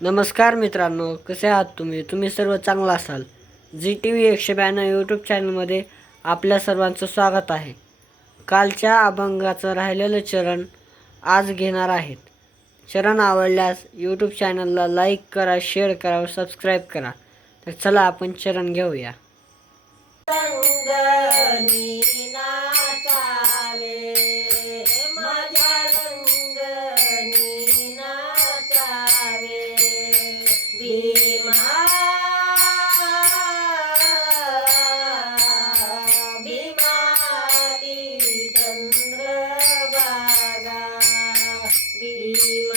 नमस्कार मित्रांनो कसे आहात तुम्ही? तुम्ही सर्व चांगला असाल. जी टी व्ही एकशे ब्याण्णव यूट्यूब चॅनलमध्ये आपल्या सर्वांचं स्वागत आहे. कालच्या अभंगाचं राहिलेलं चरण आज घेणार आहेत. चरण आवडल्यास यूट्यूब चॅनलला लाईक करा शेअर करा व सबस्क्राईब करा. तर चला आपण चरण घेऊया.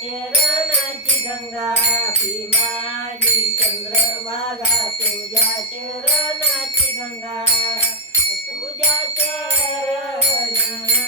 चरणाची गंगा भीमाली चंद्रभागा तुझ्या चरणाची गंगा तुझ्या चरणाची